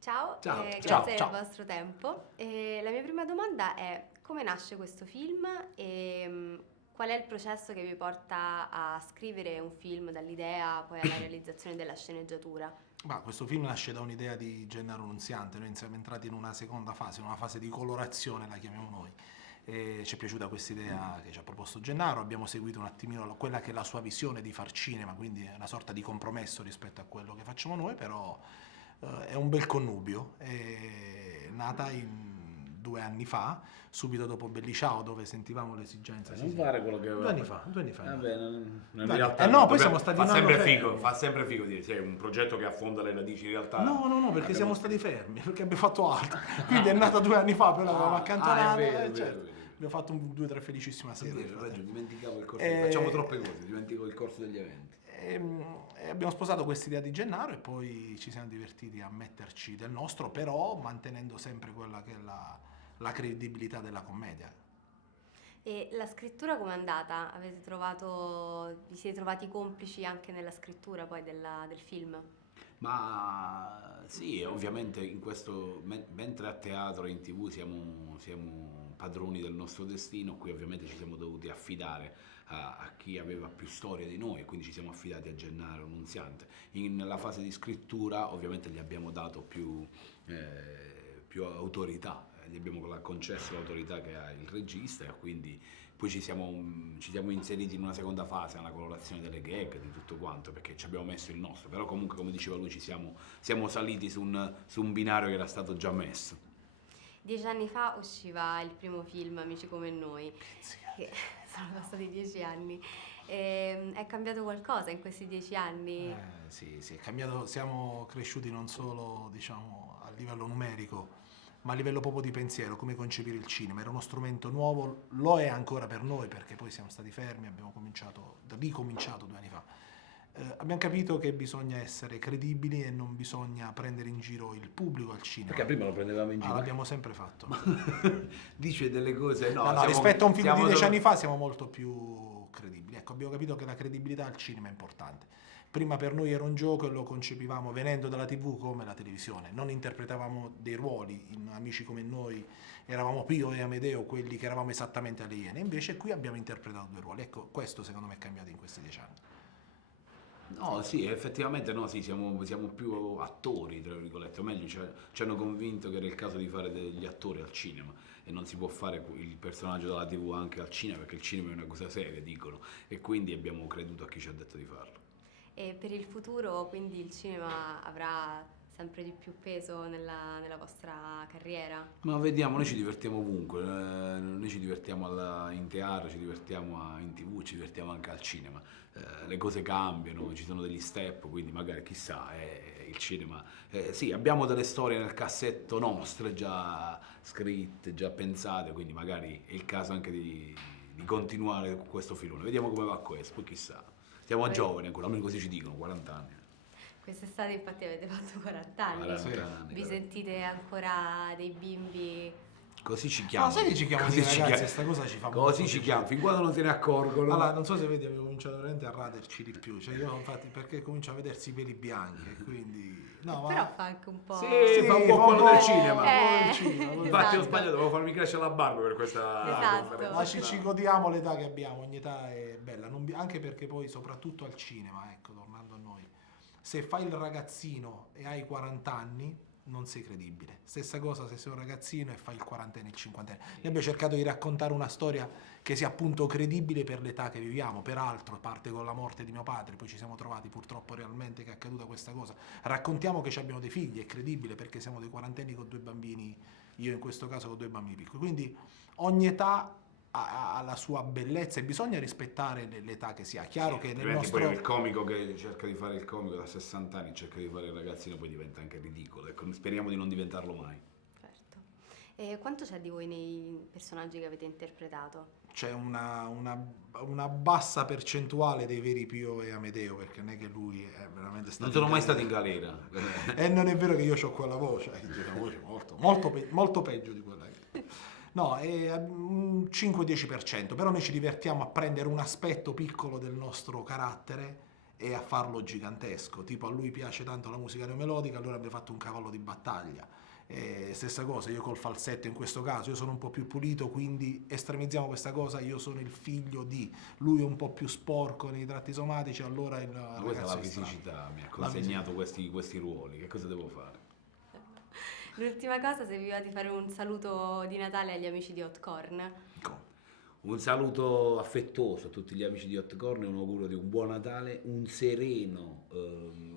Ciao, Ciao, grazie ciao. del vostro tempo. La mia prima domanda è come nasce questo film e qual è il processo che vi porta a scrivere un film dall'idea poi alla realizzazione della sceneggiatura? Ma questo film nasce da un'idea di Gennaro Nunziante, noi siamo entrati in una seconda fase, una fase di colorazione, la chiamiamo noi. E ci è piaciuta questa idea che ci ha proposto Gennaro, abbiamo seguito un attimino quella che è la sua visione di far cinema, quindi è una sorta di compromesso rispetto a quello che facciamo noi, però è un bel connubio, è nata 2 anni fa, subito dopo Belli Ciao, dove sentivamo l'esigenza. Non fare quello che 2 anni fa, 2 anni fa. Vabbè, in Dai. realtà No, poi siamo stati fa un anno sempre fermi. figo, fa sempre figo dire sì, è un progetto che affonda le radici in realtà. No, perché abbiamo- siamo stati fermi, perché abbiamo fatto altro. Quindi è nata 2 anni fa, poi l'avevamo accantonata. è vero, è certo. vero, è vero. Abbiamo fatto 2 o 3 felicissime serie. Hai ragione, dimenticavo il corso. Eh, Facciamo troppe cose, dimentico il corso degli eventi. E abbiamo sposato questa idea di Gennaro e poi ci siamo divertiti a metterci del nostro, però mantenendo sempre quella che è la credibilità della commedia. E la scrittura com'è andata? Vi siete trovati complici anche nella scrittura poi del film? Ma sì, ovviamente in questo, mentre a teatro e in TV siamo padroni del nostro destino, qui ovviamente ci siamo dovuti affidare a chi aveva più storia di noi, quindi ci siamo affidati a Gennaro Nunziante. Nella fase di scrittura ovviamente gli abbiamo dato più autorità, gli abbiamo concesso l'autorità che ha il regista e quindi poi ci siamo inseriti in una seconda fase, una colorazione delle gag, di tutto quanto, perché ci abbiamo messo il nostro, però comunque come diceva lui siamo saliti su un binario che era stato già messo. 10 anni fa usciva il primo film, Amici come noi, che sono passati 10 anni. È cambiato qualcosa in questi 10 anni? Sì, è cambiato, siamo cresciuti non solo, diciamo, a livello numerico, ma a livello proprio di pensiero, come concepire il cinema. Era uno strumento nuovo, lo è ancora per noi perché poi siamo stati fermi, abbiamo ricominciato 2 anni fa. Abbiamo capito che bisogna essere credibili e non bisogna prendere in giro il pubblico al cinema. Perché prima lo prendevamo in giro. L'abbiamo sempre fatto. Dice delle cose, no, No, rispetto a un film di 10 anni fa siamo molto più credibili. Ecco, abbiamo capito che la credibilità al cinema è importante. Prima per noi era un gioco e lo concepivamo venendo dalla TV come la televisione. Non interpretavamo dei ruoli in Amici come noi, eravamo Pio e Amedeo, quelli che eravamo esattamente alle Iene. Invece qui abbiamo interpretato 2 ruoli. Ecco, questo secondo me è cambiato in questi 10 anni. No, sì, effettivamente no, sì, siamo più attori, tra virgolette, o meglio, ci hanno convinto che era il caso di fare degli attori al cinema e non si può fare il personaggio della TV anche al cinema perché il cinema è una cosa seria, dicono, e quindi abbiamo creduto a chi ci ha detto di farlo. E per il futuro, quindi il cinema avrà sempre di più peso nella vostra carriera? Ma vediamo, noi ci divertiamo ovunque, noi ci divertiamo in teatro, ci divertiamo in TV, ci divertiamo anche al cinema. Le cose cambiano, ci sono degli step, quindi magari chissà, il cinema. Sì, abbiamo delle storie nel cassetto nostre già scritte, già pensate, quindi magari è il caso anche di continuare con questo filone. Vediamo come va questo, poi chissà. Siamo giovani ancora, almeno così ci dicono, 40 anni. Quest'estate infatti avete fatto 40 anni. 40 anni. Vi sentite ancora dei bimbi? Così ci chiamano. Sai che ci chiamano Così i ci ragazzi, chiam- questa cosa ci fa molto Così ci piacere. chiamano, fin quando non se ne accorgono. Allora, non so se vedi, avevo cominciato veramente a raderci di più, cioè io infatti perché comincio a vedersi i peli bianchi e quindi... No, Però fa anche un po'... Sì, fa un po' quello del po' cinema. del cinema. Infatti Esatto. ho sbagliato, dovevo farmi crescere la barba per questa Esatto. conferenza. Ma ci godiamo l'età che abbiamo, ogni età è bella, anche perché poi soprattutto al cinema, ecco, tornando a noi, se fai il ragazzino e hai 40 anni non sei credibile. Stessa cosa se sei un ragazzino e fai il 40enne, il 50enne. Noi abbiamo cercato di raccontare una storia che sia appunto credibile per l'età che viviamo. Peraltro parte con la morte di mio padre, poi ci siamo trovati purtroppo realmente che è accaduta questa cosa. Raccontiamo che abbiamo dei figli, è credibile perché siamo dei 40enni con 2 bambini, io in questo caso con 2 bambini piccoli. Quindi ogni età ha la sua bellezza e bisogna rispettare l'età che si ha. Chiaro che nel Altrimenti nostro... poi il comico che cerca di fare il comico da 60 anni, cerca di fare il ragazzino, poi diventa anche ridicolo. Ecco, speriamo di non diventarlo mai. Certo. E quanto c'è di voi nei personaggi che avete interpretato? C'è una bassa percentuale dei veri Pio e Amedeo, perché non è che lui è veramente stato... Non sono mai stato in galera. E non è vero che io ho quella voce, io ho una voce molto peggio di quella che... No, è un 5-10%, però noi ci divertiamo a prendere un aspetto piccolo del nostro carattere e a farlo gigantesco. Tipo a lui piace tanto la musica neomelodica, allora abbiamo fatto un cavallo di battaglia. Stessa cosa, io col falsetto in questo caso, io sono un po' più pulito, quindi estremizziamo questa cosa, io sono il figlio di, lui è un po' più sporco nei tratti somatici, allora il Ma questa è la ragazzo fisicità, mi ha consegnato questi ruoli, che cosa devo fare? L'ultima cosa, se vi va di fare un saluto di Natale agli amici di Hotcorn. Un saluto affettuoso a tutti gli amici di Hotcorn e un augurio di un buon Natale, un sereno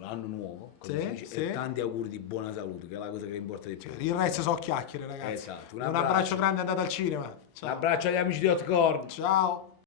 anno nuovo, come Sì, si dice, sì. e tanti auguri di buona salute, che è la cosa che importa di più. Il resto so chiacchiere, ragazzi. Esatto, Un abbraccio grande, andate al cinema. Un Ciao. abbraccio agli amici di Hotcorn. Ciao.